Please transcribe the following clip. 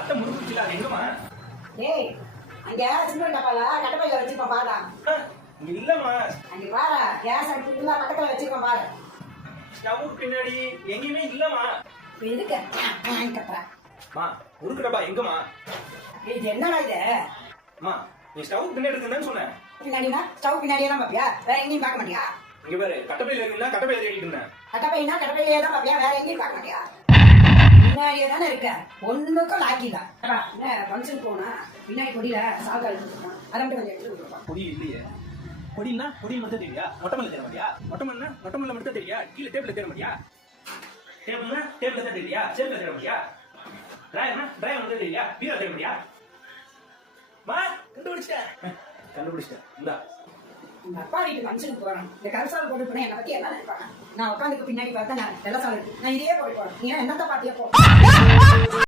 அத்தை முடிஞ்சில எங்கம்மா? டேய் அங்க சிமெண்ட் டப்பால கட்டப்பையில வச்சிருப்பேன் பாடா. இல்லம்மா. அங்க பாரு கேஸ் அடுப்புல பக்கத்துல வச்சிருப்பேன் பாரு. ஸ்டவ் பின்னாடி எங்கயுமே இல்லம்மா. எதுக்கு கட்டற? மா உருக்கு டப்பா எங்கம்மா? இது என்னடா இது? மா நீ ஸ்டவ் பின்னாடி இருக்குன்னு சொன்னேன். பின்னாடினா ஸ்டவ் பின்னாடியே தான் பாப்பியா? வேற எங்கேயும் பார்க்க மாட்டியா? இங்க பாரு கட்டப்பையில இருக்குன்னா கட்டப்பையில தேடிட்டு இருந்தேன். கட்டப்பைனா கட்டப்பையிலே தான் பாப்பியா? வேற எங்கேயும் பார்க்க மாட்டியா? பின்னாடியே தானே இருக்க. ஒண்ணுக்கும் லாக்கில. என்ன ஃபங்க்ஷன் போனா பின்னாடி கொடியில சால்கால் போட்டுருக்கான். அதை மட்டும் கொஞ்சம் எடுத்து கொடுப்பா. பொடி இல்லையே. பொடினா பொடி மட்டும் தெரியா? மொட்டமல்ல தேட மாட்டியா? மொட்டமல்னா மொட்டமல்ல மட்டும் தெரியா? கீழ டேபிள்ல தேட மாட்டியா? டேபிள்னா டேபிள்ல தான் தெரியா? சேர்ல தேட மாட்டியா? டிரைவர்னா டிரைவர் மட்டும் தெரியா? பீரோ தேட மாட்டியா? மா கண்டுபிடிச்சிட்டேன். இந்தா உங்க அப்பா வீட்டு ஃபங்க்ஷனுக்கு போறேன். இந்த கருசால் போட்டு போனா என்னை பத்தி என்ன நினைப்பாங்க? நான் உட்காந்துக்கு பின்னாடி பார்த்தா நான் வெள்ளை சால் நான் இதே போட்டு போறேன். நீ என்னத்த பாத்தியா போ.